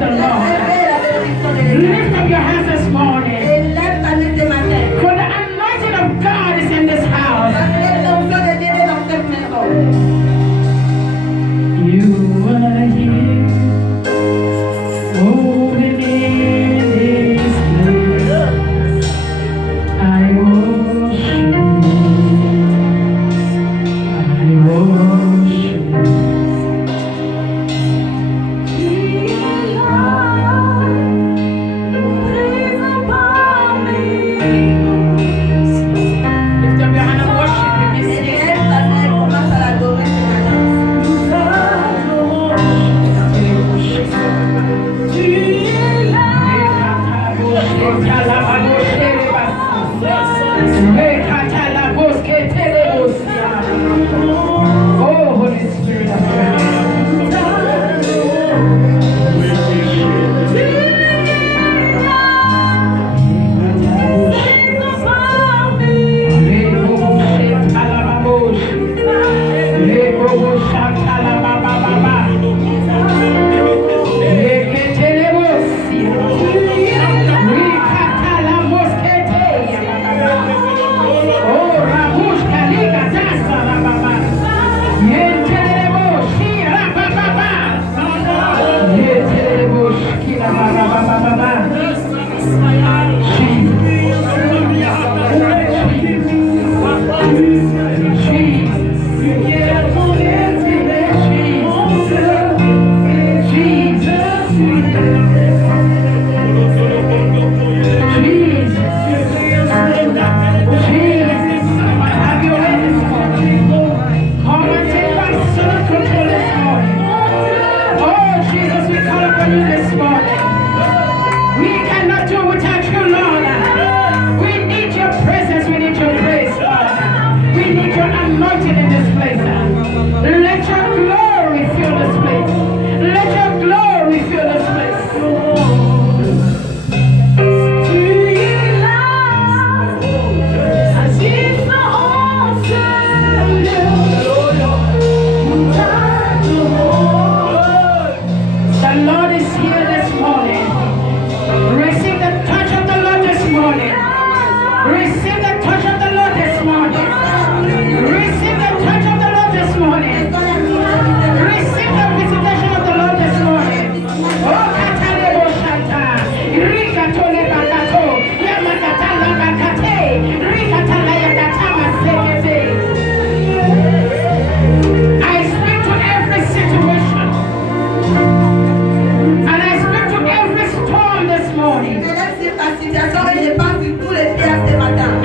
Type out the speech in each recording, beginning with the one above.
the Lord. Lift up your hands this morning. For the anointing of God is in this house. You are here, moving in this place. I worship Lift up your hand and worship Him. Oh, Holy Spirit of God.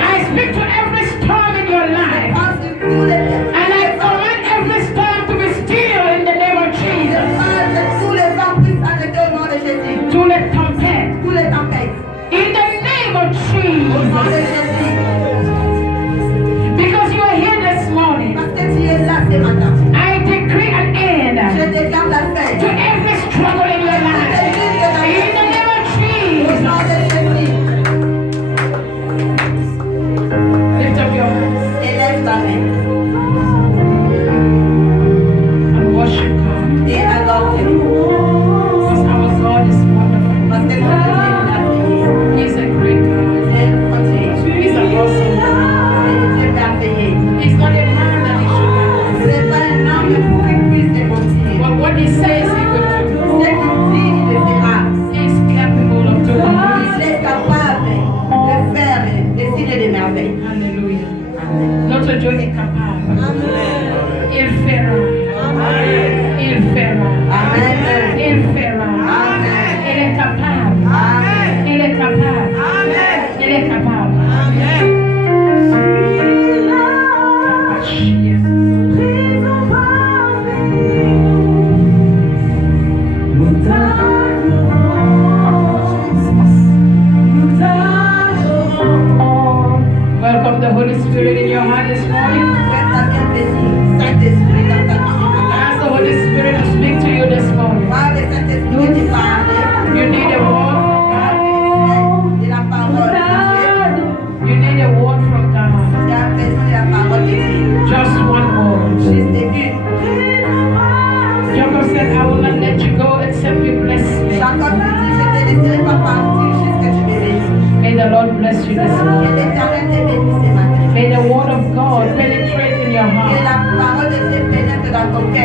I speak to every storm in your life. And I command every storm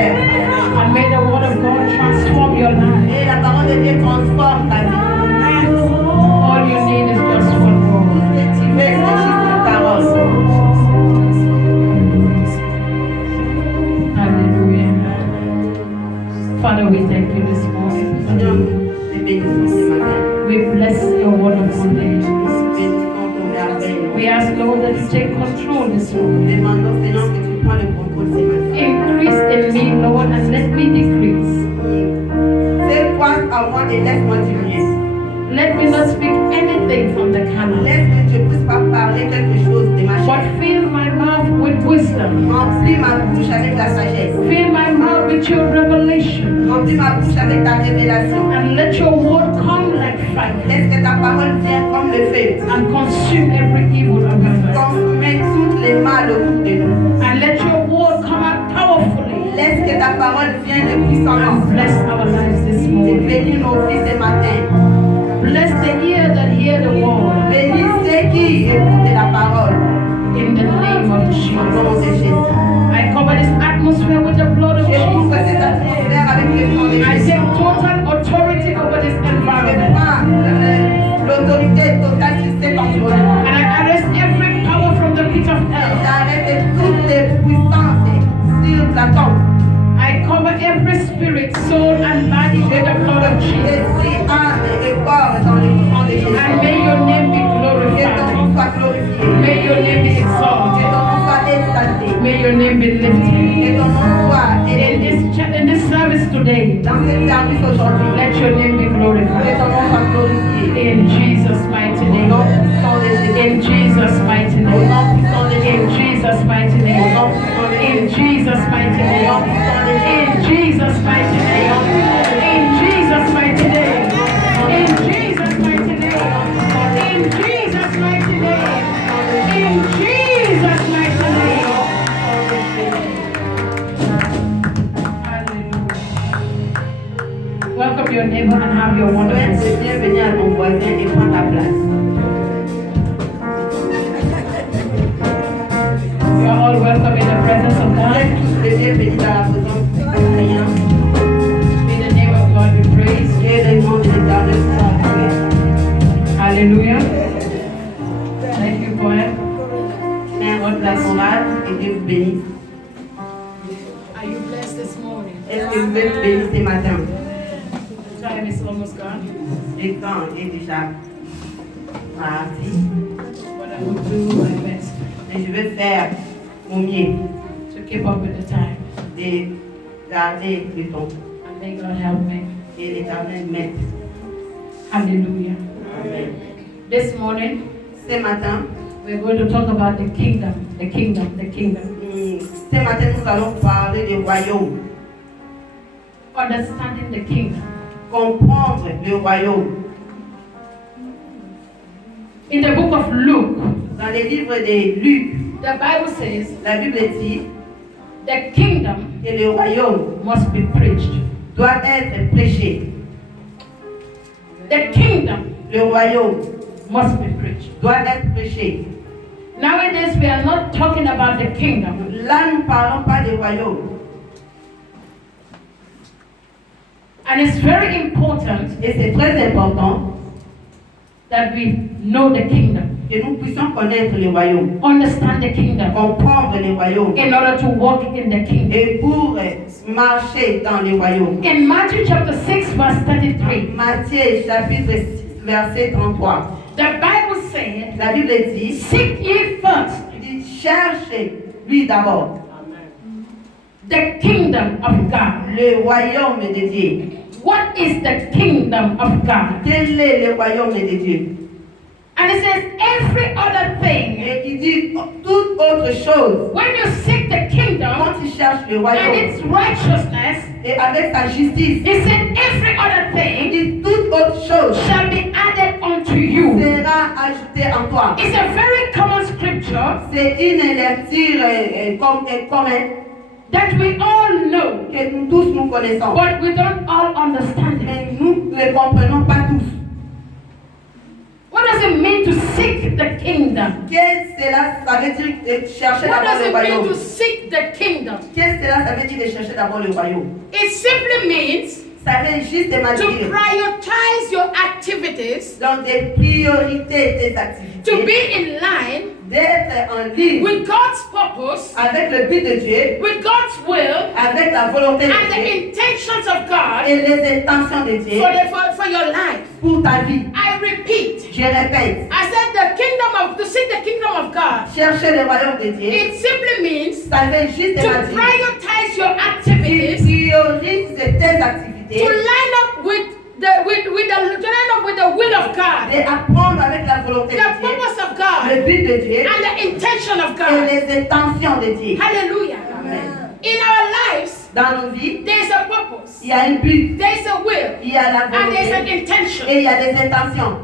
terre. And may the word of God transform your life. Et la parole de Dieu transforme ta vie. All you need is just one Tout word. ce que tu veux, c'est juste une parole. Hallelujah. Father, we thank you this morning. Seigneur, nous te bénissons ce matin. We bless your wonderful name. Nous bénissons ton merveille. We ask, Lord, that you take control this morning. Demandons, Seigneur, que tu prends le contrôle ce matin. Increase in me, Lord, and let me decrease. Fais croître à moi et laisse-moi diminuer. Let me not speak anything from the canon, Laisse que je ne puisse pas parler quelque chose de ma but chair. fill my mouth with wisdom. Remplis ma bouche avec la sagesse. Fill my mouth with your revelation. Remplis ma bouche avec ta révélation. And let your word come like fire Laisse que ta parole vienne comme le feu. and consume every evil around us. Consumer toutes les mal autour de nous. And let your word come out powerfully Laisse que ta parole vienne puissamment. and bless our lives this Et morning. bénis nos vies ce matin. Bless the ear that hear the word Bénis ceux qui écoutent la parole. in the name of Au nom de Jesus. Jésus. I cover this atmosphere with the blood of Je couvre Jesus. cette atmosphère avec le sang de I Jésus. take total authority over this Je environment. prends l'autorité totale sur cet environnement. And I arrest every power from the pit of hell. J'arrête toutes les puissances sur la tombe. I cover every spirit, soul, and body with the blood of Jesus. Esprit, âme et corps dans le sang de Jésus. And may your name be Que ton glorified. nom soit glorifié. May your name be Que exalted. ton nom soit exalté. May your name be lifted. Que ton nom soit In élevé. in this service today, Dans cette service aujourd'hui. let your name be Que glorified. ton nom soit glorifié. In Jesus' mighty Au nom name. puissant de Jésus. In Jesus' mighty Au name. nom puissant de In Jésus. Jesus' mighty Au name. nom puissant de In Jésus. Jesus' mighty Au nom name. puissant de Jésus. In Jesus' mighty name. In Jesus' mighty name. In Jesus' mighty name. In Jesus' mighty name. In Jesus' mighty name. Hallelujah. Welcome your neighbor and have your wonderful Souhaite day. le bienvenue à ton voisin et prends ta place. You are all welcome in the presence of Vous God. êtes tous les bienvenus dans la présence du Seigneur. May the name of God be praised. Que le nom de l'Éternel soit loué. Hallelujah. Thank you, poet. Merci la chorale et Dieu vous bénisse. Are you blessed this morning? Est-ce que vous êtes bénis ce matin? The time is almost gone, Le temps est déjà parti. but I will do my best Mais je vais faire mon mieux to keep up with the time. de garder le temps. And may God help me. Et l'Éternel m'aide. Hallelujah. Amen. This morning, Ce matin, we're going to talk about the kingdom, the kingdom, the kingdom. ce matin, nous allons parler du royaume. Understanding the kingdom. Comprendre le royaume. In the book of Luke, Dans les livres de Luc, the Bible says la Bible dit the kingdom que le royaume must be preached. doit être prêché. The kingdom Le royaume must be preached. doit être prêché. Nowadays, we are not talking about the kingdom. Là, nous ne parlons pas du royaume. And it's very important Et c'est très important that we know the kingdom, que nous puissions connaître le royaume, understand the kingdom, comprendre le royaume in order to walk in the kingdom. et pour marcher dans le royaume. In Matthew chapter 6, verse 33, Matthieu chapitre 6, verset 33. the Bible said, La Bible dit, seek ye first il dit cherchez lui d'abord the kingdom of God. le royaume de Dieu. What is the kingdom of God? Quel est le royaume de Dieu? And it says, every other thing, Et il dit toute autre chose. when you seek the kingdom Quand tu cherches le and royaume its righteousness, et avec sa justice, it said, every other il thing dit toute autre chose shall be added unto you. sera ajoutée en toi. It's a very common scripture C'est une lecture commune that we all know, que nous tous nous connaissons. but we don't all understand it. Mais nous ne le comprenons pas tous. What does does it mean to seek the kingdom? Ça veut dire de chercher What d'abord does le it mean royaume. to seek the kingdom? Ça veut dire de chercher d'abord le royaume. It simply means Ça veut justement to dire prioritize your activities, dans des priorités, des to activités, be in line d'être en ligne with God's purpose, avec le but de Dieu, with God's will, avec la volonté de and the Dieu intentions of God et les intentions de Dieu for your life. pour ta vie. I repeat, Je répète, I said to seek the kingdom of God. chercher le royaume de Dieu, It simply means ça veut to justement dire prioritize your tu activities, priorises tes activités, to line up with the will of God, d'apprendre avec la volonté the de Dieu, purpose of God, le but de Dieu and the intention of et God. les intentions de Dieu. Hallelujah. Amen. In our lives, Dans nos vies, there is a purpose, il y a un but, there is a will, il y a la and there is an volonté intention. et il y a des intentions.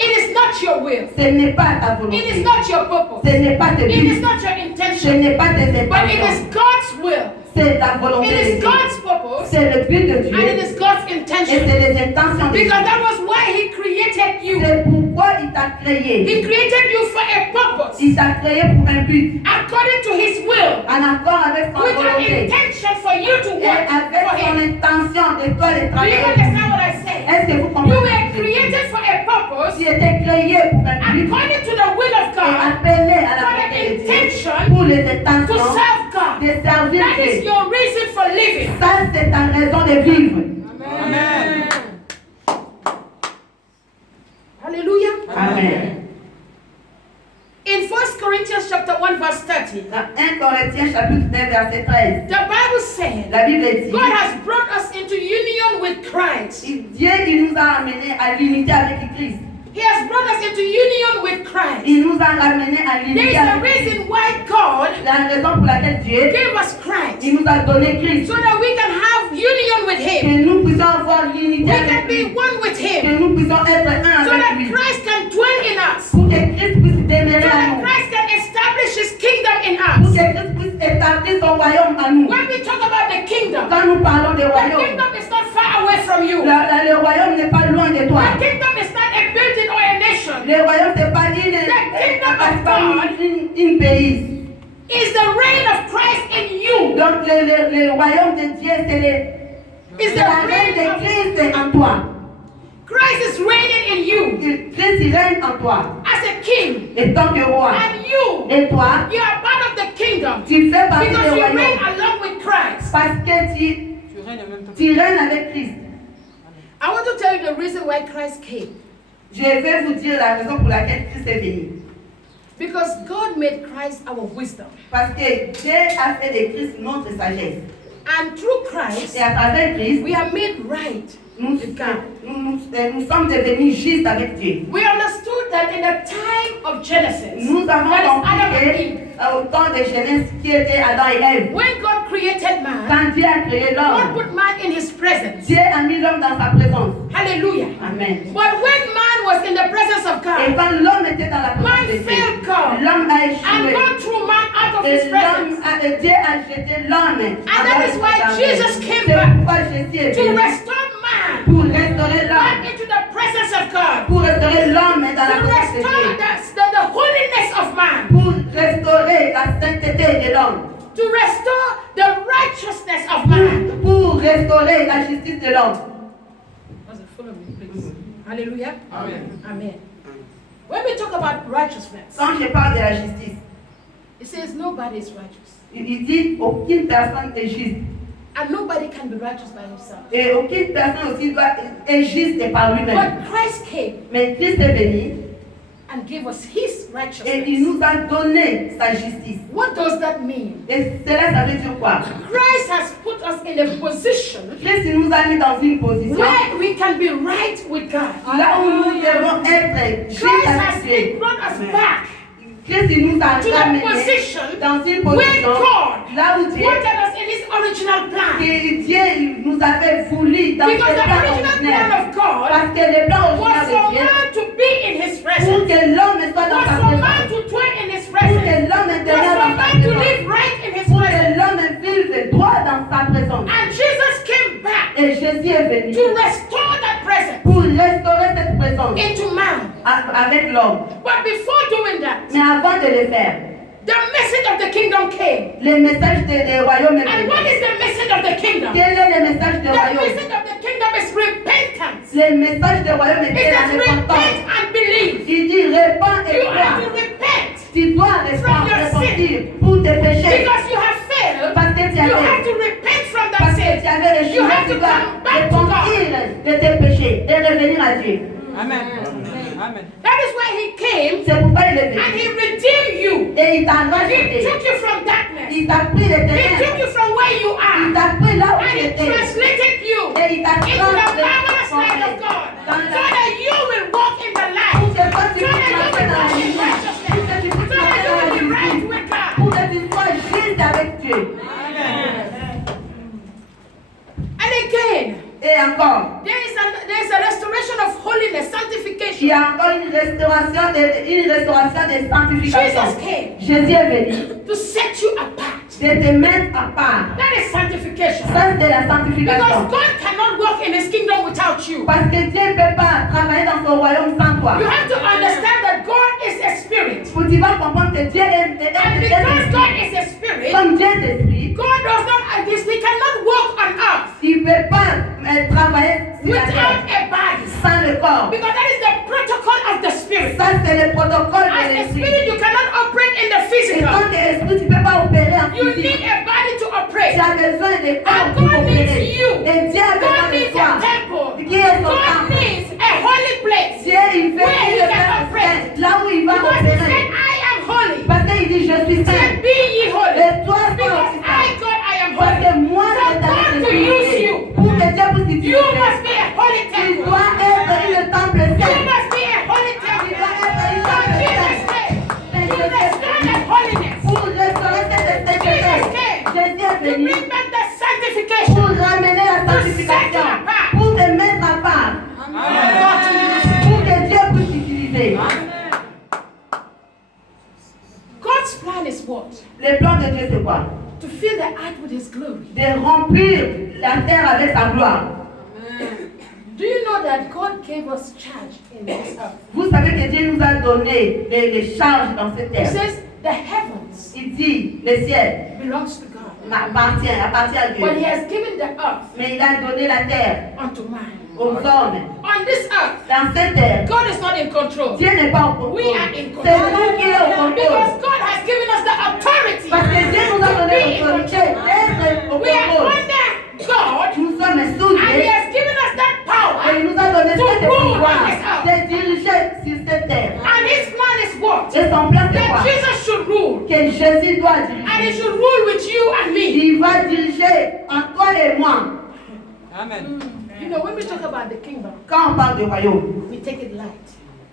It is not your will. Ce n'est pas ta It volonté, is not your purpose. ce n'est pas tes It is buts, not your ce intention. n'est pas tes But it is intentions, God's will. c'est la volonté It de is Dieu. God's purpose. C'est le but de And it Dieu is God's et intention. c'est les intentions de Dieu. Because that was why He created you. C'est pourquoi il t'a créé. He created you for a purpose. Il t'a créé pour un but, According to His will. en accord avec son With an volonté intention for you to et work avec for son Him. intention de toi de Do you travailler. understand what I say? Est-ce que vous You comprenez? were created for a purpose. Tu étais créé pour un but According to the will of et God. appelé à la For volonté the de Dieu intention pour les to intentions serve God. de servir That is Dieu. your reason for living. Ça, c'est ta raison de vivre. Amen. Hallelujah. Amen. In 1 Corinthians chapter 1 verse 30, Dans 1 Corinthiens chapitre 1 verset 13, the Bible said, la Bible dit, God has brought us into union with Christ. Dieu il nous a amenés à l'unité avec Christ. He has brought us into union with Christ. Il nous a ramenés à There l'unité is a avec Christ. reason why God La raison pour laquelle Dieu gave us Christ, il nous a donné Christ, so that we can have union with que Him. nous puissions avoir l'unité We can avec be lui, one with Him, que nous puissions être un so avec that lui, Christ can dwell in us, pour que Christ puisse so demeurer à that nous, Christ can establish His kingdom in pour us. que Christ puisse établir son royaume à nous. When we talk about the kingdom, Quand nous parlons de the royaume, kingdom is not far away from you. le royaume n'est pas loin de toi. The kingdom is not a building or a nation. Le royaume c'est pas une pays. Is the reign of Christ in you? Donc le royaume de Dieu Is c'est la the reine reign de of Christ en toi. Christ is reigning in you Christ il règne en toi. as a king, Et tant que roi. and you Et toi, you are part of the kingdom tu fais partie because du you reign royaume. along with Christ. Parce que tu règnes avec Christ. I want to tell you the reason why Christ came. Je vais vous dire la raison pour laquelle Christ est venu. Because God made Christ our wisdom, Parce que Dieu a fait de Christ notre sagesse. and through Christ Et à travers Christ, we are made right nous with God. sommes devenus justes avec Dieu. We understood that in the time of Genesis, Nous avons that is Adam and compris Eve, au temps de Genèse qui était Adam et Ève. when God created man, Quand Dieu a créé God l'homme, put man in His presence. Dieu a mis l'homme dans sa présence. Hallelujah. Amen. But when man was in the presence of Et God, quand l'homme était dans la man présence de Dieu, failed God l'homme a and échoué. God threw man out of His Et presence Dieu a jeté l'homme. And that is why Jesus came C'est back pourquoi Jésus est to venu restore man pour restaurer back l'homme. into the presence of God, Pour restaurer l'homme dans la to présence de restore Dieu. the holiness of man, Pour restaurer la sainteté de l'homme. to restore the righteousness of man. Pour restaurer la justice de l'homme. Was it full of me, please? Hallelujah. Amen. Amen. When we talk about righteousness, Quand je parle de la justice, it says nobody is righteous. il dit aucune personne est juste. And nobody can be righteous by himself. Et aucune personne aussi est juste par lui-même. But Christ came Mais Christ est venu and gave us His et il righteousness. nous a donné sa justice. What does that mean? Et cela, ça veut dire quoi? Christ has put us in a position Christ il nous a mis dans une position where we can be right with God. là où nous devons être justes Christ avec has Dieu. brought us back Christ il nous a to the ramenés position dans une where position God là où Dieu, wanted us in His original plan. que Dieu nous avait voulu dans Because ses the plans original plan originels. of God Parce que le plan was original for de Dieu, man to be in His pour presence, que l'homme soit dans was sa for man présence, to dwell in His pour que presence, l'homme was demeure for dans sa man to présence, live right in His pour que presence. l'homme vive droit dans sa présence. And Jesus came back Et Jésus est venu to restore that presence. pour restaurer cette présence. présence into man. avec l'homme. But before doing that, Mais avant de le faire, the message of the kingdom came. le message des royaumes est And what venu. is the message of the kingdom? Quel est le message du The royaume? message of the kingdom is repentance. Le message du royaume It est la says repent repentance. and believe. Il dit répands et You have crois. to repent Tu dois from your repentir pour tes péchés. because you have failed. Parce que tu You avais, have to repent from that parce que sin. tu avais You échoué, have tu to dois come back to God. repentir de tes péchés et revenir à Dieu. Amen. Amen. That is why he came C'est pourquoi il est and venu. he redeemed you. Et il t'a He racheté. took you from darkness. Il t'a pris les He took ténèbres. you from where you Il are. t'a pris là où And tu he étais. translated you Et il t'a into the marvelous light of transformé God. dans So la that you will walk in the light. pour que toi tu So that puisses you marcher will dans la walk in lumière. righteousness. Pour que tu So puisses that marcher you dans la will be right lumière. with God. Pour que tu sois juste avec Dieu. And again, Et encore, there is a restoration of holiness, il sanctification. y a encore une restauration de sanctification. Jesus came Jésus est venu to set you apart. de te mettre à part. That is sanctification. Ça, c'est la Because sanctification. God cannot work in his kingdom without you. Parce que Dieu ne peut pas travailler dans son royaume sans toi. You have to understand that God is a spirit. Tu vas comprendre que Dieu est And because God is a spirit, comme Dieu est esprit. God does not exist. He cannot work on earth Il ne peut pas travailler sur la without terre a body. sans le corps. Because that is the protocol of the spirit. Ça, c'est le protocole de As a l'esprit. spirit, you cannot operate in the Et physical. tant qu'esprit, tu ne peux pas opérer en You physique. need a body to Tu operate. as besoin de corps And pour God needs opérer. you. Et Dieu a besoin God de needs toi. a temple. Qui est son God temple? needs a holy place. Dieu, il fait Where qu'il he le can fait operate. là où il va Because he said, opérer. I am holy. Parce qu'il dit, je suis Said, saint. be ye holy. Et toi, Because sois I, God, I am parce holy. que moi, For je God to t'ai use utilisé. you, Pour que Dieu puisse you t'utiliser. must be a holy Tu temple. dois être le temple You saint. must be a holy Tu temple. dois être le So temple Jesus saint. came to restore that holiness. Pour restaurer cette sainteté. Jesus came Jésus est to venu bring back the pour sanctification. ramener la sanctification. Pour te mettre à part. Pour que Dieu puisse t'utiliser. God's plan is what? Le plan de Dieu, c'est quoi? To fill the earth with his glory. De remplir la terre avec sa gloire. Do you know that God gave us charge in this earth? Vous savez que Dieu nous a donné les charges dans cette He terre. says the heavens Il dit, le ciel belongs to God. appartient à But he Dieu. has given the earth Mais il a donné la terre unto man. aux hommes. On this earth, Dans cette terre, God is not in control. Dieu n'est pas au contrôle. We are in control. C'est nous qui sommes au contrôle. Because God has given us the authority Parce que Dieu nous a to donné be in l'autorité control. d'être au We are contrôle. under God, Nous sommes and sous he Dieu. has given us that Et power. il nous a donné To ce rule pouvoir on this earth. de diriger sur cette terre. And his plan is what? Et son plan, c'est That quoi? Jesus should rule. Que Jésus doit And he diriger. should rule with you and me. Il va diriger en toi et moi. Amen. You know, when we talk about the kingdom, Quand on parle du royaume, we take it light.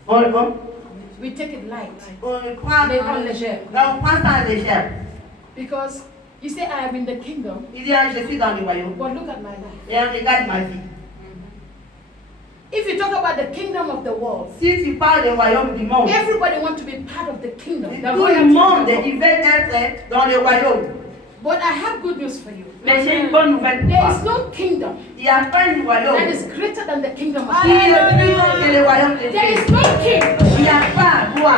on We take it light. prend, Mais en légère. on prend ça en légère. Because you say, I am in the kingdom, Il dit, ah, je suis dans le royaume. but look at my life. Et regarde ma vie. If you talk about the kingdom of the world, Si tu parles du royaume du monde, everybody wants to be part of the kingdom. The tout royal le monde, kingdom. il veut être dans le royaume. But I have good news for you. Mais j'ai une bonne nouvelle pour There toi. is no kingdom Il n'y a pas un that royaume is greater than the kingdom of qui God. est plus grand que le royaume de There Dieu. is no king Il n'y a pas roi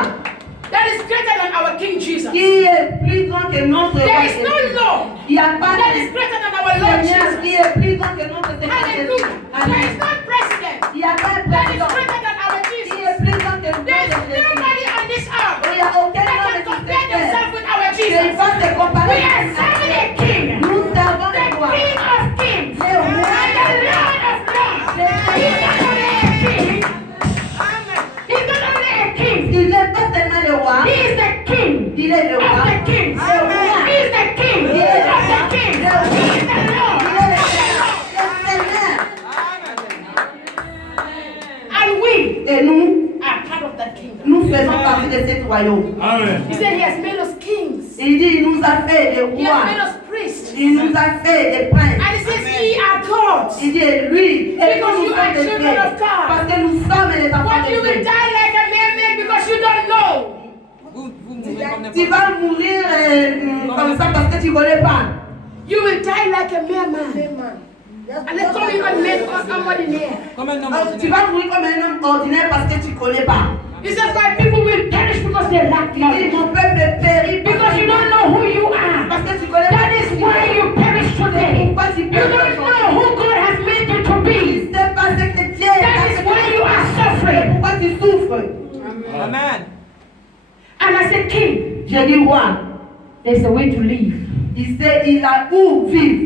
that is greater than our King Jesus. qui est plus grand que notre roi There is Jésus. no Lord Il n'y a pas that de is greater than our Lord Seigneur Jesus. qui est plus grand que notre Seigneur Jésus. Hallelujah. There is Amen. no president Il n'y a pas de that is président greater than our qui Jesus. est plus grand que There is notre Jésus. nobody on this earth Il n'y a aucun that homme can sur compare cette terre himself with our qui Jesus. va se We comparer are à serving a king, Nous servons the le roi. King of kings, Le roi and the Lord of lords. He's not only a king. He's not only a king. Il n'est pas seulement le roi, He is the king il est le of roi. the kings. Le roi. He is the king of the kings. He is the Lord. Il est le Seigneur. And we Et nous, are part of that kingdom. nous faisons partie de ce royaume. Amen. He said he has made us kings. Il dit, il nous a fait des He has made rois. us priests. Il nous a fait des princes. And he says ye are gods. Il dit, lui, et Because nous you sommes are des children dieux. of God. Parce que nous sommes les enfants But de you will Dieu. die like a mere man because you don't know. Vous mourrez comme Tu n'importe vas mourir comme ça parce que tu ne connais pas. You will die like a mere man Allez, comme un mec ordinaire. Comme un homme Tu ordinaire. vas mourir comme un homme ordinaire parce que tu ne connais pas. He says, my people will perish because they lack Il dit, knowledge. mon peuple périt Because you don't know who you are. parce que tu connais That pas. is why you perish today. Pourquoi tu You péris don't aujourd'hui? know who God has made you to Tu be. ne sais pas ce que Dieu That is why you are suffering. Pourquoi tu souffres? Amen. And as a king, Je dis roi. there's a way to live. Il sait, il a où vivre.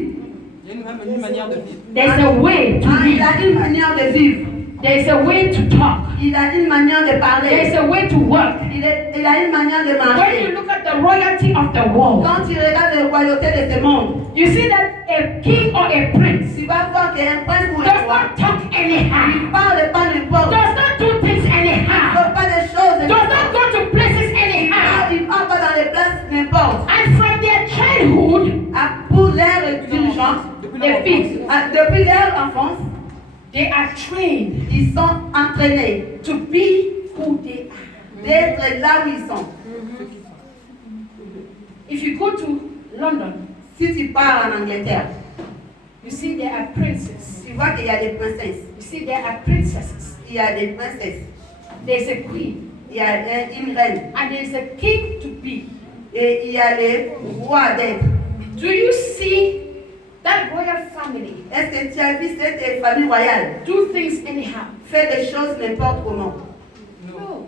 Il y a une manière de vivre. There's a way to Il live. a une manière de vivre. There's a way to talk. Il a une manière de parler. There's a way to work. Il a une manière de When you marcher. look at the royalty of the world, Quand tu regardes la royauté de ce monde, you see that a king or a prince tu vas voir qu'un prince ou un does roi, not talk anyhow, il parle pas n'importe. does not do things Il anyhow, ne fait pas des choses does not go to places anyhow. Il ne parle pas dans les places n'importe. And from their childhood, Pour leur dirigeance, they fix. depuis leur enfance, They are trained ils sont entraînés to be who they are. d'être là où ils sont. If you go to London, Si tu pars en Angleterre, you see there are princes. tu vois qu'il y a des princesses, You see there are princesses. il y a des princesses, There's a queen. il y a une reine And there's a king to be. et il y a les rois d'être. Do you see that royal family Est-ce que tu as vu cette famille royale do things anyhow? faire des choses n'importe comment? No.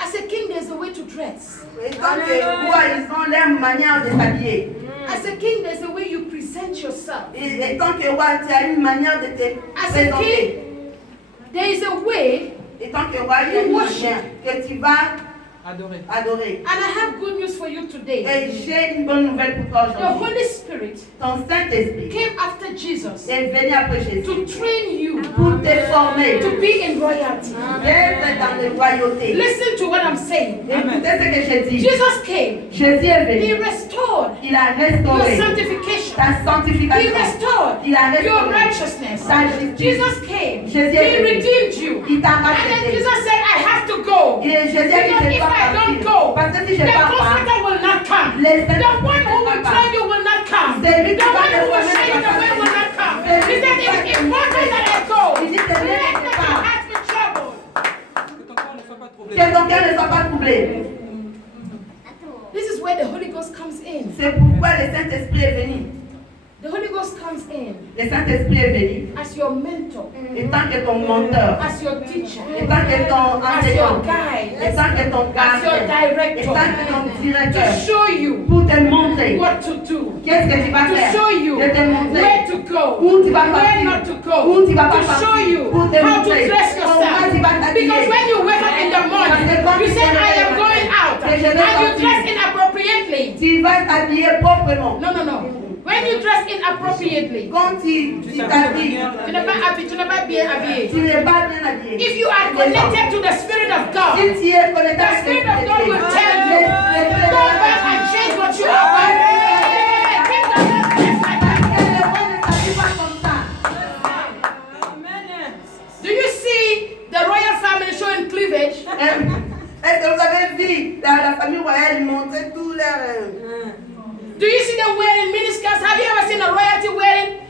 As a king, there's a way to dress. Et tant que rois, ils ont leur manière de s'habiller. As a king, there's a way you present yourself. Et tant que roi, tu as une manière de te As a présenter. king, there is a way, Et tant que roi, il y a une manière que tu vas Adorer. adorer. and I have good news for you today. Et j'ai une bonne nouvelle pour toi The aujourd'hui. Holy Spirit Ton Saint-Esprit came after Jesus est venu après Jésus to train you pour te former, to be in royalty. d'être dans les royautés. Listen to what I'm saying. Écoutez ce que je dis. Jesus came. Jésus est He venu. restored Il a your restauré sanctification. ta He sanctification. restored Il a your restauré righteousness. ta justice. Jesus came. Jésus He est venu. redeemed you. Il t'a And then racheté. Jesus said, I have to go. Et Jésus a dit, Because je if dois I don't partir. go, Parce que si the je pars pas, comforter will not come. les The one who will train you will not come. The C'est lui qui va one te who will former show you the va way pas will not come. C'est He lui said, qui va it's te important that I go. Il dit, c'est lui Let qui not your part. heart be troubled. Que ton cœur ne soit pas troublé. Que ton cœur ne soit pas troublé. This is where the Holy Ghost comes in. C'est pourquoi le Saint-Esprit est venu. The Holy Ghost comes in Le Saint-Esprit est venu. as your mentor, Étant que ton menteur, as your teacher, étant que ton as your enseignant, guide, étant que ton as your gardien, étant que director, ton to directeur, show you pour te montrer what to do, qu'est-ce que tu vas to faire, show you de te where montrer to go, où tu vas where partir, not to go, où tu vas pas to show partir, you pour te how to montrer dress comment tu yourself. vas t'habiller. Because when you wake up in the morning, you say, I am going out, and you dress inappropriately. Tu vas t'habiller proprement. No, no, no. When you dress inappropriately, Quand tu t'habilles, tu n'es pas bien habillé. tu n'es pas bien habillé. If you are connected to the Spirit of God, Si tu es connecté the avec Spirit of God will tell you, l'Esprit go back and change what you are wearing. Think of that dress like that. le roi ne s'habille pas comme ça. Do you see the royal family showing cleavage? Est-ce que vous avez vu la famille royale montrer tout leur... Do you see them wearing miniskirts? Have you ever seen a royalty wearing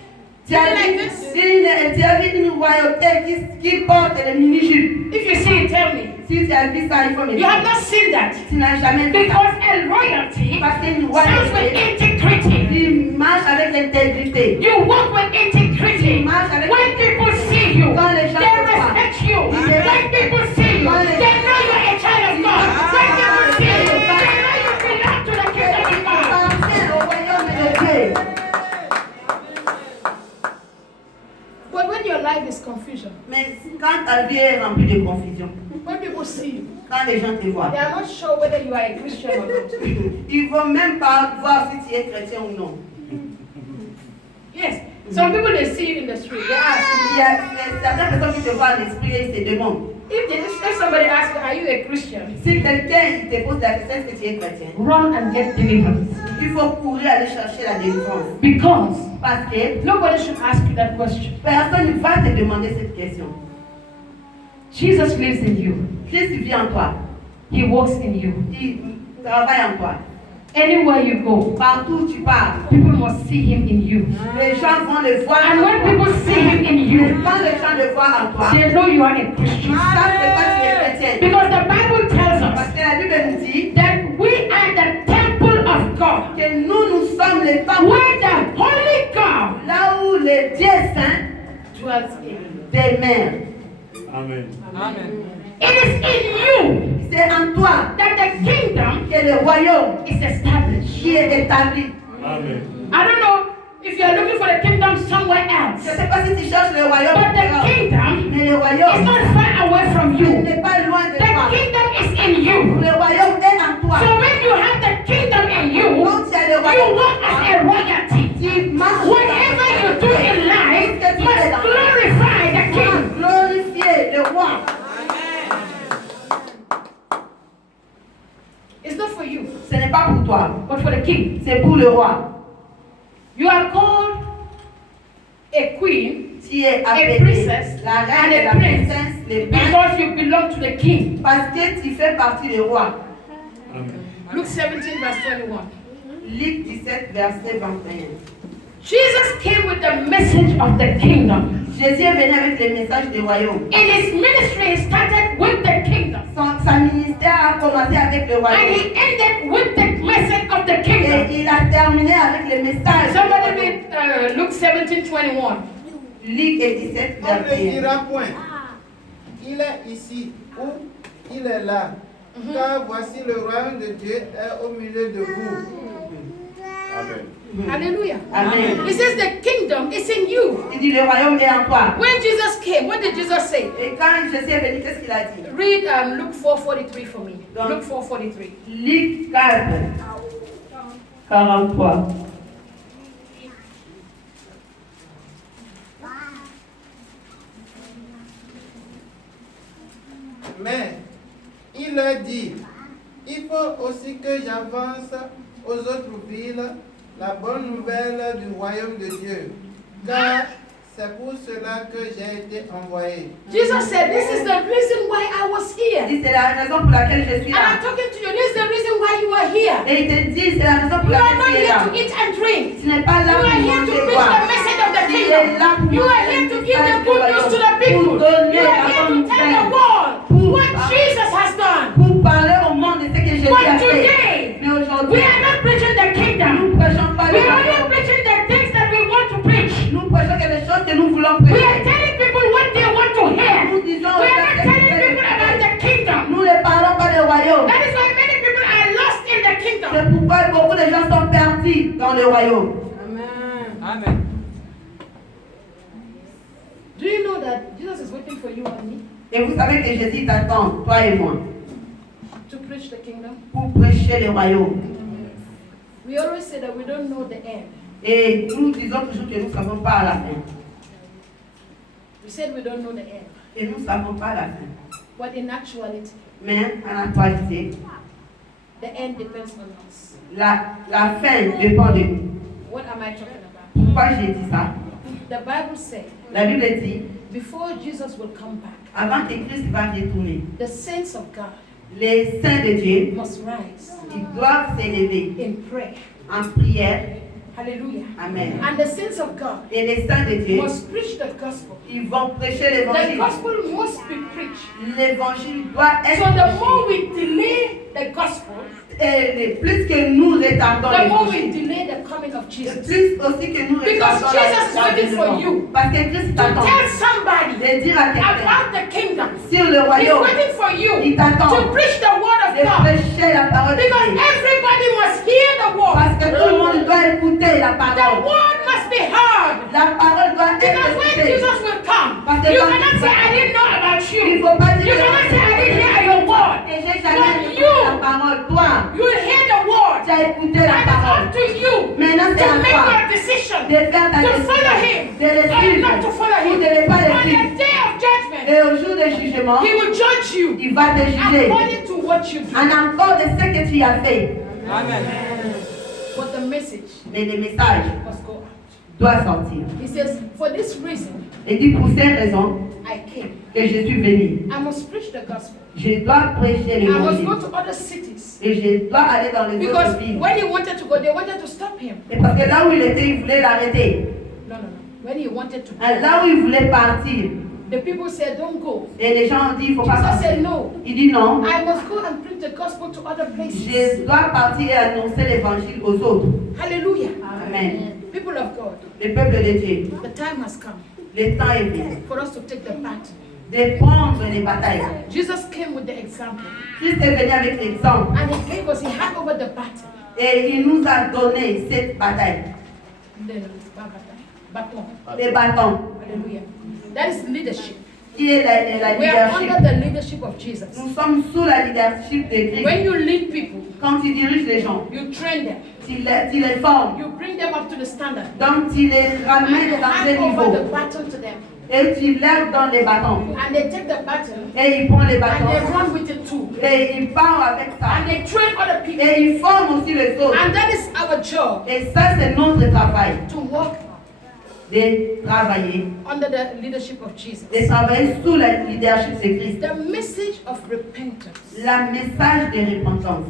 Tu as like vu this? une royauté qui porte les mini-jupes. If you see it, tell me. Si tu as vu ça, il faut me You dire. have not seen that. Tu n'as jamais vu ça. Because a royalty Parce qu'une sounds with royauté, integrity. tu marches avec l'intégrité. You walk with integrity. When people see you, they respect you. When people see you, they know you're a child of God. When people see you, they know you belong to the kingdom of God. Appartiens au royaume de Dieu. But when your life is confusion, Mais quand ta vie est remplie de confusion, when people see you, quand les gens te voient, they are not sure whether you are a Christian or not. ils ne vont même pas voir si tu es chrétien ou non. Yes. Some people they see you in the street, they ask, Il y a certaines personnes qui te voient en esprit et ils te demandent. if somebody asks you, are you a Christian? Si quelqu'un il te pose la question, est-ce que tu es chrétien? Run and get deliverance. Il faut courir aller chercher la délivrance. Because Parce que nobody should ask you that question. personne ne va te demander cette question. Jesus lives in you. Christ vit en toi. He walks in you. Il travaille en toi. Anywhere you go, Partout où tu pars, people must see him in you. les gens vont le voir. And when people see him in you, Quand les gens le voient en toi, they know you are a ils Christian. savent que toi tu es chrétienne. Because the Bible tells Parce us que la Bible nous dit that we are the temple of God, que nous sommes les temples. where the Holy God Là où le Dieu saint dwells in. des mers. Amen. Amen. It is in you C'est en toi that the kingdom que le royaume is established. qui est établi. Amen. I don't know if you are looking for the kingdom somewhere else, Je ne sais pas si tu cherches le royaume, but the kingdom mais le is royaume not far away from you. n'est pas loin de The toi. kingdom is in you. Le royaume est en toi. So when you have the kingdom in you, Quand tu as le you royaume, walk as a royalty. tu marches. Whatever you do in life must glorify the king. Glorifier le roi. It's not for you, Ce n'est pas pour toi, but for the king. c'est pour le roi. You are called a queen Tu es A appelé princess la reine and et a la prince princesse, les princes, because you belong to the king. parce que tu fais partie du roi. Amen. Luke 17, verse 21. Luc 17, verset 21. Jesus came with the message of the kingdom. Jésus est venu avec le message du royaume. In his ministry, he started with the kingdom. Sa ministère a commencé avec le And royaume. he ended with the message of the Et kingdom. il a terminé avec le message. Somebody read Luke 17, 21. Luc 17, On ne verset 1. dira point, il est ici ou il est là, car voici le royaume de Dieu est au milieu de vous. Amen. Hallelujah. Amen. He says the kingdom is in you. Il dit le royaume est en toi. When Jesus came, what did Jesus say? Et quand Jésus est venu, qu'est-ce qu'il a dit? Read Luke 4:43 for me. Don't. Luke 4:43. Luc 4, 43. Mais il leur dit, il faut aussi que j'avance aux autres villes la bonne nouvelle du royaume de Dieu, car c'est pour cela que j'ai été envoyé. Jesus said, this is the reason why I was Il here. dit c'est la raison pour laquelle je suis And I'm là. talking to you. This is the reason why you are here. Et il te dit c'est la raison pour You are laquelle not tu es here là. to eat and drink. Tu n'es pas là You pour are here to manger preach quoi. the message of the Tu es là kingdom. pour You are manger here le to give the message du good news to the royaume. people. Pour donner You are la here bonne to tell the nouvelle. world Pour what Jesus has done. Pour parler au monde de ce que Jésus But a fait. today, Mais we aujourd'hui, are not preaching the nous kingdom. ne prêchons pas We le are only royaume. preaching the things that we want to preach. Nous prêchons que les choses que nous voulons We are prêcher. telling people what they want to hear. Nous disons We aux are not personnes telling qui people about veulent the kingdom. Nous ne parlons pas du royaume. That is why many people are lost in the kingdom. C'est pourquoi beaucoup de gens sont perdus dans le royaume. Amen. Do you know that Jesus is waiting for you and me Et vous savez que Jésus t'attend, toi et moi, to preach the kingdom? pour prêcher le royaume. We always say that we don't know the end. Et nous disons toujours que nous ne savons pas à la fin. We said we don't know the end. Et nous ne savons pas à la fin. But in actuality, Mais en actualité, the end depends on us. la fin dépend de nous. What am I talking about? Pourquoi j'ai dit ça? The Bible said, La Bible dit, before Jesus will come back, avant que Christ va retourner, the saints of God les saints de Dieu, must rise ils doivent s'élever in prayer. en prière. Hallelujah. Amen. And the saints of God Et les saints de Dieu, must preach the gospel. ils vont prêcher The l'évangile. gospel must be preached. L'évangile doit être So the prêché. more we delay the gospel, Et plus que nous retardons the more we l'évangile, delay the coming of Jesus. plus aussi que nous Because retardons Jesus is waiting for l'avènement. you. Parce que Christ To t'attend tell somebody de dire à quelqu'un about the kingdom. sur le He's royaume, waiting for you il t'attend to preach the word of de God. prêcher la parole de Because Dieu. everybody must hear the Parce que tout le word. monde doit écouter la The parole. word must be heard. La parole doit être Because when écoutée. Jesus will come, Parce que you quand cannot il say, va- I didn't know about Il you. ne faut pas dire You cannot say, I didn't hear your word. que j'ai But jamais écouté you, la parole. Toi, you will hear the word. tu as écouté la And it's parole. up to you Maintenant, c'est to à make toi your decision de faire ta to décision, follow him de le or suivre not to follow ou him. de ne pas le On suivre. the day of judgment, Et au jour du jugement, he will judge you il va te juger according to what you do. en accord de ce que tu as fait. Amen. But the message Mais le message must go out. doit sortir. He says, for this reason, Et dit pour ces raisons, I came. que je suis venu. I must preach the gospel. Je dois prêcher I must go l'évangile. to other cities. Et je dois aller dans les Because autres villes. when he wanted to go, they wanted to stop him. Et parce que là où il était, ils voulaient l'arrêter. No. When he wanted to Ah, go, là où il voulait partir. the people said, don't go. Et les gens ont dit, il ne faut pas Jesus partir. said, no. Il dit non. I must go and preach the gospel to other places. Je dois partir et annoncer l'évangile aux autres. Hallelujah. Amen. People of God, Le peuple de Dieu. the time has come Le temps est venu for us to take the battle. de prendre les batailles. Jesus came with the example. Christ est venu avec l'exemple. And he gave us, he had over the battle. Et il nous a donné cette bataille. Baton. Les bâtons. Hallelujah. That is leadership. Qui est la We are leadership. under the leadership of Jesus. Nous sommes sous la leadership de Christ. When you lead people, Quand tu diriges les gens, you train them. tu les formes. You bring them up to the standard. Donc tu les And you ramènes dans hand ce over niveau. the baton to them. Et tu lèves dans les bâtons. And they take the baton Et ils prennent les and they bâtons. run with it too. Et ils partent avec ça. And they train other people. Et ils forment aussi les autres. And that is our job, Et ça, c'est notre travail. to walk De travailler. under the leadership of Jesus. De travailler sous la leadership de Christ. The message of repentance. Le message de repentance.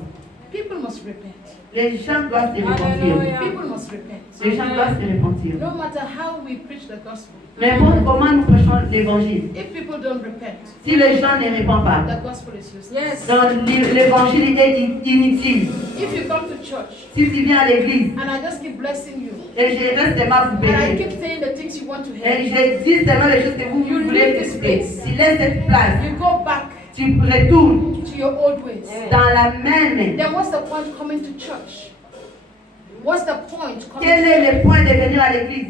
People must repent. Les gens doivent se repentir. Alléluia. People must repent. Les gens doivent se repentir. No matter how we preach the gospel, Mais bon, comment nous prêchons l'évangile? if people don't repent, Si les gens ne répondent pas, the gospel is useless. Yes. donc l'évangile est inutile. If you come to church Si tu viens à l'église and I just keep blessing you, et je reste seulement vous and I bénir, keep saying the things you want to et hear, je dis seulement les choses que vous You voulez leave this écouter, place. tu laisses cette place, you go back tu retournes to your old ways. dans la même. Then what's the point coming to church? What's the point coming Quel to est church? le point de venir à l'église?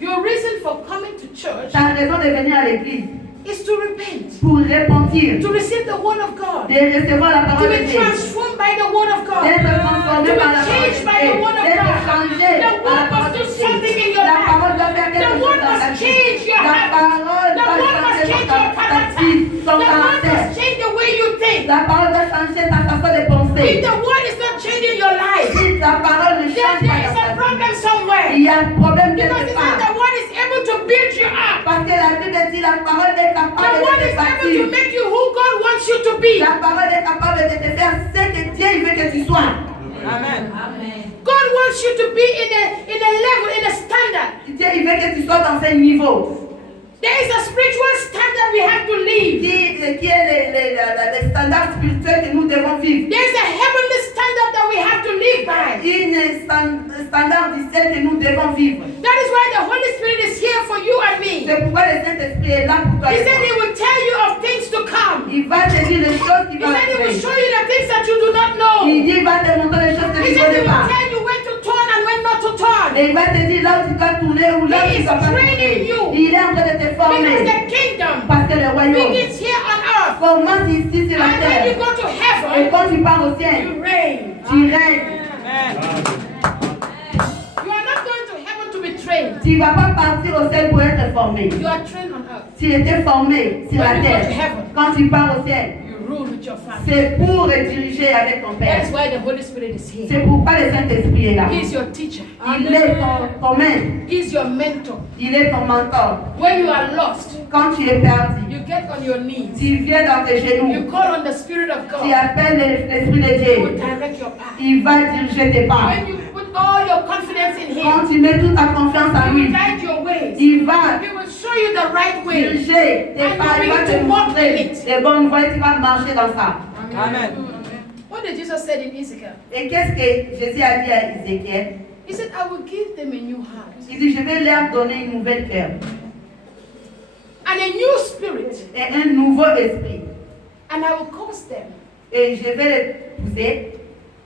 Your reason for coming to church Ta raison de venir à l'église is to repent, pour repentir, to receive the word of God, de recevoir la to parole de be Dieu, transformed by the word of God. d'être transformé To be par la parole de changed by the Dieu, word of d'être God. changé The par la word parole must de do Dieu. something in your La life. parole doit faire quelque The chose word dans ta must vie. change your La habits. parole The doit word must changer change ta your character. vie, The ton word caractère. must change the way you think. La parole doit changer ta façon de If penser. the word is not changing your life, Si la parole ne then change there pas is dans a ta vie, problem somewhere. il y a un problème Because quelque it says the part. word is able to build you up. Parce que la Bible dit la parole est The capable word de is te able to bâtir. make you who God wants you to be. La parole est capable de te faire ce que Dieu veut que tu sois. Amen. God wants you to be in a level, in a standard. Dieu il veut que tu sois dans un niveau There is a spiritual standard we have to live. qui est le standard spirituel que nous devons vivre. There is a heavenly standard that we have to live by. Standard du ciel que nous devons vivre. That is why the Holy Spirit is here for you and me. C'est pourquoi le Saint-Esprit est là pour toi. He et said moi. He will tell you of things to come. Il va te dire les choses qui He vont said He will arriver. show you the things that you do not know. Il dit il va te montrer les choses que He tu ne said He connais will pas. tell you when to turn and when not to turn. Et il va te dire là où tu dois tourner ou là où He tu is dois pas training tourner. you. Il est en train de te Because former. the kingdom Parce que le royaume begins here on earth. commence ici sur la And when you terre. go to Et heaven, quand tu pars au ciel, you reign. tu règnes. Amen. You are not going to heaven to be trained. Tu ne vas pas partir au ciel pour être formé. You are trained on earth. Tu étais formé sur la When you go to terre. heaven, Quand tu pars au ciel, you rule with your family. c'est pour diriger avec ton That Père. is why the Holy Spirit is here. C'est pourquoi le Saint-Esprit est là. He is your teacher. Il est ton maître. He is your mentor. Il est ton mentor. When you are lost, Quand tu es perdu, you get on your knees. tu viens dans tes You genoux. call on the Spirit of Tu God. appelles l'Esprit de He will Dieu. direct your path. Il va diriger tes pas. When you put all your confidence in Quand Him, tu mets toute ta confiance en He will lui, guide your ways. il va He will show you the right way. diriger tes pas. Il va te montrer les bonnes voies et tu vas marcher dans ça. Amen. What did Jesus say in Ezekiel? Et qu'est-ce que Jésus a dit à Ézéchiel? He said, I will give them a new heart Il dit, je vais leur donner une nouvelle cœur and a new spirit, et un nouveau esprit. and I will cause them Et je vais les pousser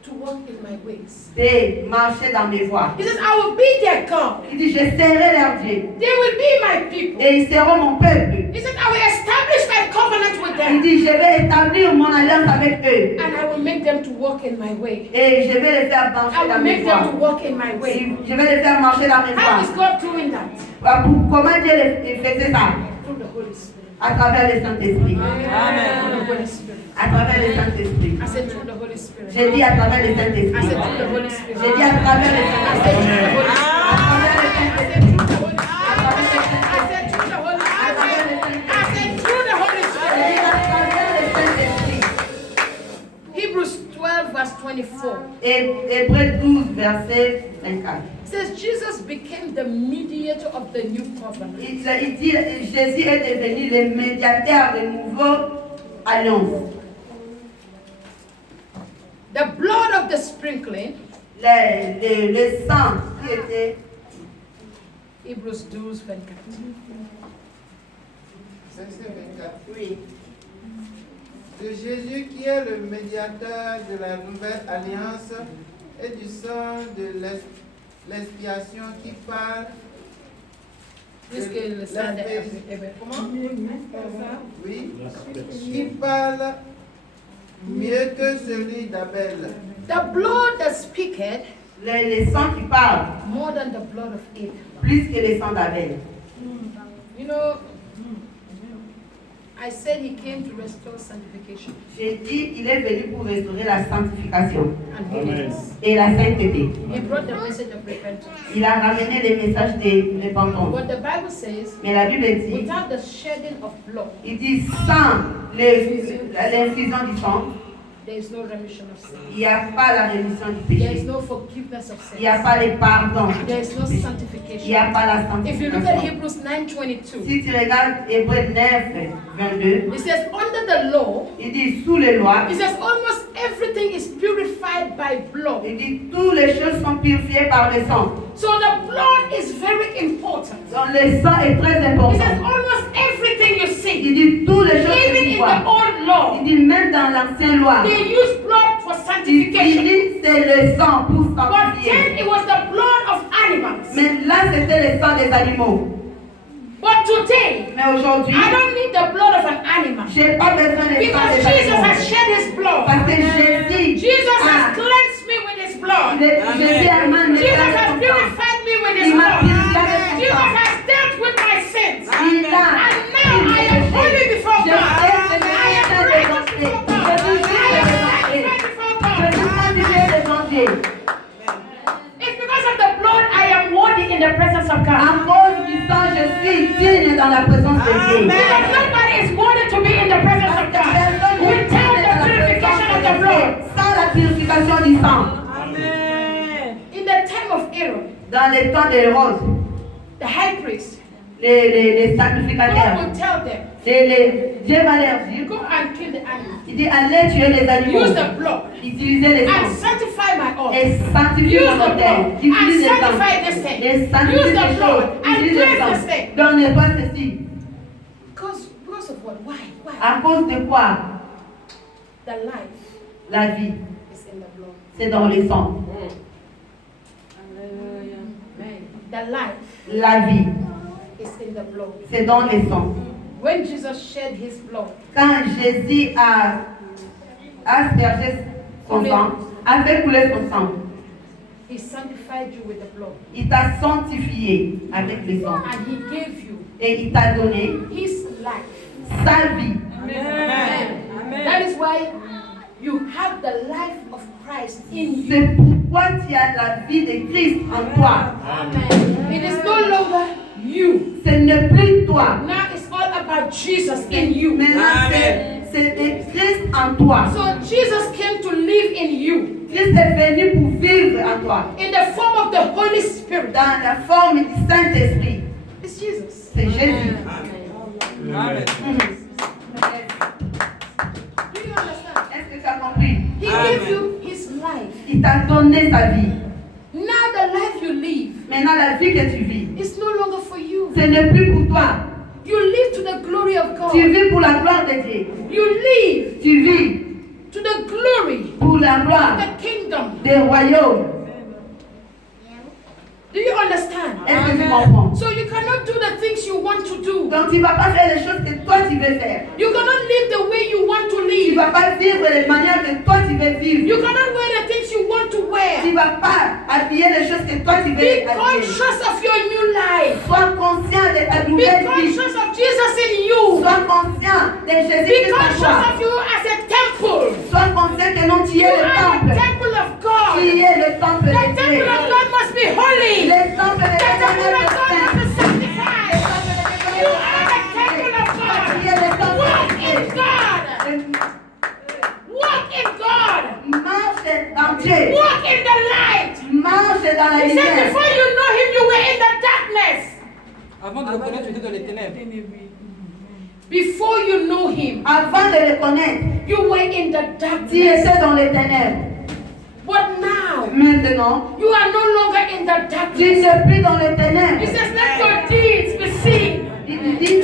to walk in my ways. de marcher dans mes voies. He says, I will be their God. Il dit, je serai leur Dieu. They will be my people. Et ils seront mon peuple. He said, I will establish my covenant with Il them, dit, je vais établir mon alliance avec eux. and I will make them to walk in my way. Et je vais les faire marcher I dans will mes make them to voies. walk in my way. Et je vais les faire marcher dans mes How is voies. God doing that? Comment Dieu faisait ça? Through the Holy Spirit. À travers le Saint-Esprit. Through the Holy Spirit. À travers le Saint-Esprit. I said through the Holy Spirit. J'ai dit à travers le I Saint-Esprit. said through the Holy Spirit. J'ai dit à travers le I said Saint-Esprit. through the Holy Spirit. À travers le I Saint-Esprit. said through the Holy Spirit. I said through the Holy Spirit. I said verset 24. It says Jesus became the mediator of the new covenant. Il dit Jésus est devenu le médiateur de nouveau alliance. The blood of the sprinkling, Le sang qui était Hebrews 12, 24. Verset 24. oui, De Jésus qui est le médiateur de la nouvelle alliance et du sang de l'expiation qui parle. This is the son of Comment? Oui. Qui parle mieux que celui d'Abel. The blood that speaketh le sang qui parle more than the blood of Abel. plus que le sang d'Abel. You know, I said he came to restore sanctification J'ai dit, il est venu pour restaurer la sanctification and Amen. holiness. et la sainteté. He brought the message of repentance. Il a ramené le message de repentance. But the Bible says, Mais la Bible dit, without the shedding of blood, il dit sans l'infusion du sang, there is no remission of sin. il n'y a pas la rémission du There is péché. no forgiveness of Il n'y a sin. pas le pardon. There is no Il n'y sanctification. a pas la If you look at sanctification. Hebrews 9:22, Si tu regardes Hébreux 9, 22, it says under the law, il dit sous les lois, it says almost everything is purified by blood. il dit toutes les choses sont purifiées par le sang. So the blood is very important. Donc le sang est très It says important. almost everything you see, Il dit toutes les choses que even tu in vois. the old law, Il dit même dans l'ancienne loi, they use blood for il sanctification. dit c'est le sang pour But then sanctifier. it was the blood of animals. Mais là c'était le sang des animaux. But today, Mais aujourd'hui, I don't need the blood of an animal. je n'ai pas besoin de sang Because des Jesus animaux. has shed his blood. Parce que Jésus Jesus has a, cleansed me with his blood. Jésus a même Jesus has son sang. purified me with his Il m'a blood. purifié avec son Jesus sang. has dealt with my sins. Il a And now I am holy before Je God. sais que I am je righteous suis before God. I am sanctified before Je suis God. sanctifié devant Dieu. It's because of the blood I am worthy in the presence of God. À cause du sang, je suis digne dans la présence de Dieu. Because nobody is worthy to be in the presence of God without the purification of the blood. Sans la purification du sang. In the time of Aaron, Dans les temps de Hérode, the high priest, les God sacrificateurs, would tell them, Dieu va leur dire, go and kill the animal. il dit allez tuer les animaux, Use the blood utilisez les and sangs sanctify my altar. et sanctifiez Use mon the autel, blood and utilise les sanctify sangs this thing. et Use sanctifiez the les choses, blood and utilise les cleanse this sangs. thing. Donnez-toi ceci. Because of what? Why? À cause de quoi? The life La vie, is in the blood. c'est dans le sang. The life La vie, is in the blood. c'est dans le sang. When Jesus shed his blood, Quand Jésus a aspergé son sang, a fait couler son sang, he sanctified you with the blood. il t'a sanctifié avec le sang. And he gave you Et il t'a donné his life. sa vie. That is why you have the life of Christ in you. C'est pourquoi tu as la vie de Christ en toi. It is no longer you. Ce n'est plus toi. Now it's all about Jesus in you. Maintenant, c'est de Christ en toi. So Jesus came to live in you Christ est venu pour vivre en toi. in the form of the Holy Spirit. Dans la forme du Saint-Esprit. It's Jesus. C'est Jésus. Amen. Do you understand? Est-ce que tu as compris? He Amen. gave you his life. Il t'a donné sa vie. Now the life you live Maintenant, la vie que tu vis, is no longer for you. ce n'est plus pour toi. You live to the glory of God. Tu vis pour la gloire de Dieu. You live Tu vis to the glory pour la of gloire the kingdom. des royaumes. Do you understand? Est-ce que tu comprends? So you cannot do the things you want to do. Donc tu ne vas pas faire les choses que toi tu veux faire. You cannot live the way you want to Tu ne live. vas pas vivre les manières que toi tu veux vivre. You cannot wear the things you want to Tu wear. ne vas pas habiller les choses que toi tu veux Be habiller. conscious of your new life. Sois conscient de ta Be nouvelle vie. conscious of Jesus in you. Sois conscient de Be Jésus-Christ en conscious toi. of you as a temple. Sois conscient que non tu You es le are the temple. temple of God. Tu es le temple The de temple Dieu. of God must be holy. Le temple de The temple l'Éternel of God est must be saint. sanctified. You are the temple of Tu God. es le temple Walk de in Dieu. God. Walk in God. Marche en Dieu. Walk in the light. Marche Avant de le connaître, tu étais dans les ténèbres. Before you know him, Avant de le connaître, you were in the tu darkness. étais dans les ténèbres. But now, Maintenant, you are no longer in the tu darkness. n'es plus dans les He ténèbres. says, let your deeds be seen. Il dit,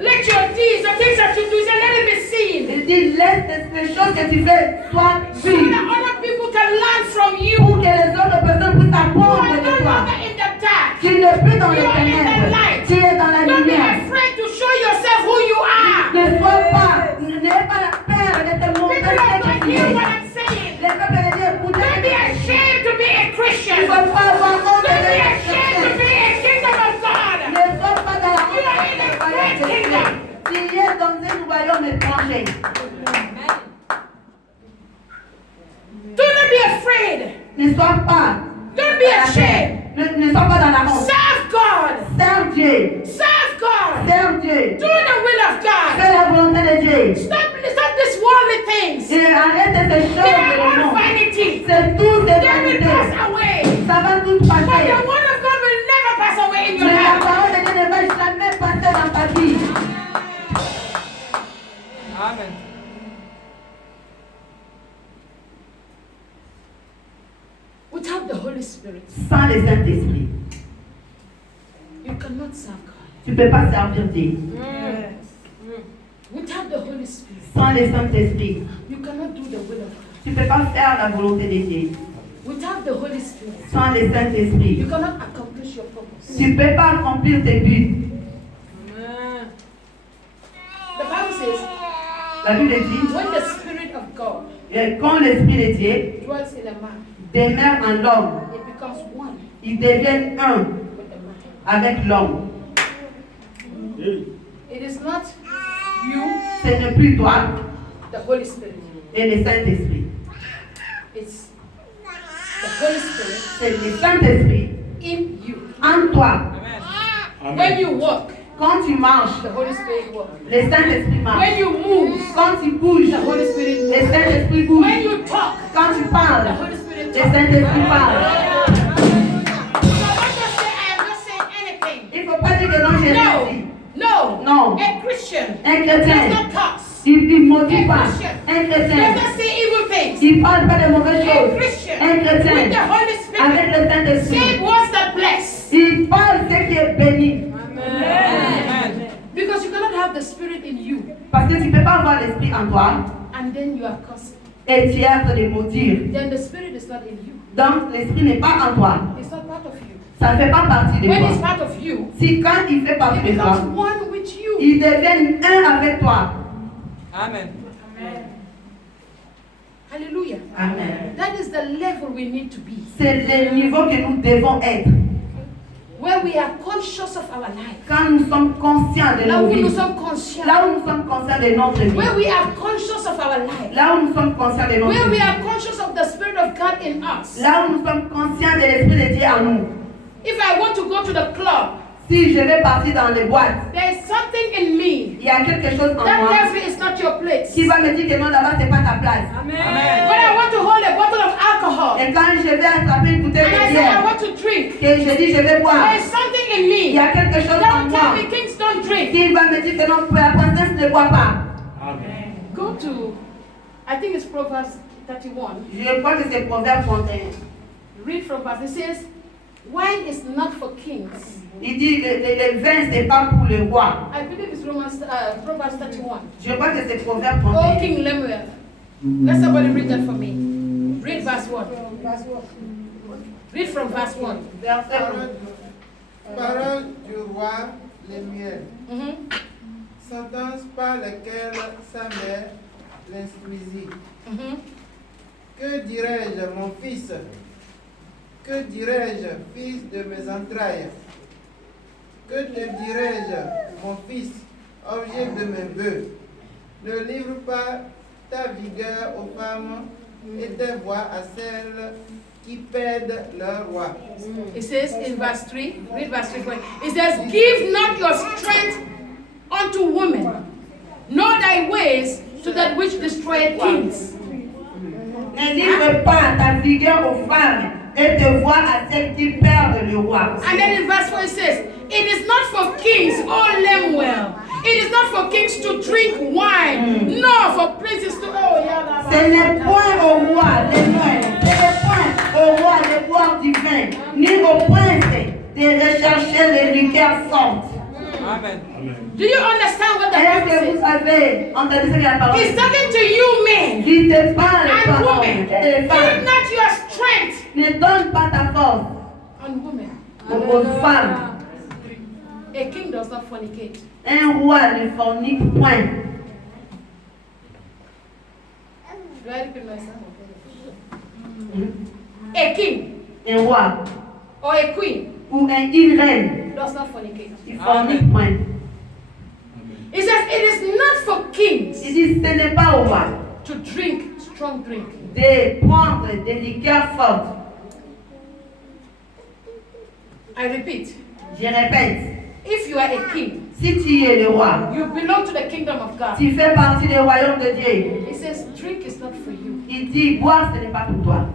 Let your deeds, the things that you do, he said, let it be seen. il dit, laisse les choses que tu fais soient So vues that other people can learn from you. pour que les autres personnes puissent You apprendre are de no toi. longer in the dark. Tu n'es plus dans les You are in the ténèbres. light. Tu es dans la Don't be lumière. afraid to show yourself who you are. Ne sois pas, n'aie pas la peur de te montrer People ce of que God, tu hear es. what I'm saying. Les peuples de Dieu, écoutez. Don't be ashamed to be a Il ne Christian. faut pas avoir honte Don't de be être ashamed to chrétien. be a kingdom of God. Ne sois pas dans la You are in a great honte de kingdom. Tu es dans un royaume étranger. Do not be afraid. Ne sois pas. Don't be ashamed. Ne sois pas dans la honte. Serve God. Serve Dieu. Serve God. Serve Dieu. Do the will of God. Fais la volonté de Dieu. Stop these worldly things. Et arrête ces They choses de are le all monde. vanity. C'est tout des They will pass vanités. away. Ça va tout But passer. the word of God will never pass away in your Mais la life. parole de Dieu ne va jamais passer dans ta vie. Amen. Without the Holy Spirit, Sans le Saint-Esprit, you cannot serve God. tu ne peux pas servir Dieu. Without the Holy Spirit, Sans le Saint-Esprit, you cannot do the will of God. tu ne peux pas faire la volonté de Dieu. Without the Holy Spirit, Sans le Saint-Esprit, you cannot accomplish your purpose. tu ne peux pas accomplir tes buts. The Bible says, La Bible dit, when the Spirit of God quand l'Esprit de Dieu dwells in a man, demeure en l'homme, it becomes one ils deviennent un with the man. avec l'homme. It is not you, Ce n'est plus toi the Holy Spirit. et le Saint-Esprit. It's the Holy Spirit C'est le Saint-Esprit in you. en toi. Amen. When you walk, Quand tu marches, the Holy Spirit walks. le Saint-Esprit marche. When you move, Quand tu bouges, the Holy Spirit le moves. Saint-Esprit bouge. When you talk, Quand tu the parles, Holy Spirit le talks. Saint-Esprit parle. So don't just say, I am not saying anything. Il ne faut pas dire que non, j'ai rien dit. No, Non. a Christian Un does chrétien, not curse. il ne maudit pas. Un Does chrétien, not say evil things. il ne parle pas de mauvaises A choses. Christian Un with the chrétien, Holy Spirit avec le say Saint-Esprit, words that bless. il parle ce qui est béni. Amen. Because you cannot have the Spirit in you Parce que tu ne peux pas avoir l'Esprit en toi and then you are cursing. et tu es en train de maudire. Then the Spirit is not in you. Donc l'Esprit n'est pas en toi. It's not part of you. Ça ne fait pas partie de When it's toi. part of you, Si quand il fait it partie de becomes toi, one with you. ils deviennent un avec toi. Amen. Hallelujah. Amen. That is the level we need to be. C'est le niveau que nous devons être. Where we are conscious of our life. Quand nous sommes conscients de Là nos où nous vies. sommes conscients. Là où nous sommes conscients de notre vie. Where we are conscious of our life. Là où nous sommes conscients de notre Where we vie. are conscious of the Spirit of God in us. Là où nous sommes conscients de l'Esprit de Dieu en nous. If I want to go to the club, Si je vais partir dans les boîtes, there is something in me il y a quelque chose en that moi tells me it's not your place. qui va me dire que non, là-bas, c'est pas ta place. When I want to hold a bottle of alcohol Et quand je vais attraper une bouteille and I de say I bière, want to drink, que je dis je vais boire, there is something in il me y a quelque chose that en will moi tell me kings don't drink. qui va me dire que non, la princesse ne boit pas. Amen. Go to, I think it's Proverbs 31. Je crois que c'est Proverbe 31. Read from verse. It says, wine is not for kings. Il dit le vin, c'est pas pour le roi. I believe it's Proverbs 31. Je crois que c'est Proverbe Oh, 31. King Lemuel. Let somebody read that for me. Read verse 1. Read from verse 1. Verset Parole du roi Lémuel. Mhm. Sentence par laquelle sa mère l'instruisit. Mhm. Que dirais-je, mon fils? Que dirais-je, fils de mes entrailles? Que te dirais-je, mon fils, objet de mes vœux? Ne livre pas ta vigueur aux femmes et tes voix à celles qui perdent leur roi. It says in verse 3, read verse 3 for it. It says, give not your strength unto women, nor thy ways to that which destroyeth kings. Ne livre pas ta vigueur aux femmes et te voix à celles qui perdent le roi. And then in verse 4 it says, it is not for kings drink wine, nor for princes to. Oh, yeah, Ce n'est point au roi les mains, ce n'est point au roi de boire du vin, ni au prince de rechercher les liqueurs fortes. Amen. Amen. Do you understand what the Est-ce Bible que vous says? avez entendu ce que la parole He's dit? talking to you, men Il te parle, and parole, women. et Give femmes. not your strength Ne donne pas ta force on women. aux femmes. A king does not fornicate. Un roi ne fornique point. Do I repeat myself? A king Un roi or a queen ou une reine, does not fornicate. il fornique point. He says it is not for kings Il dit ce n'est pas au roi to drink strong drink. de prendre des liqueurs fortes. I repeat, Je répète, if you are a king, si tu es le roi, you belong to the kingdom of God. tu fais partie du royaume de Dieu. He says drink is not for you. Il dit boire ce n'est pas pour toi.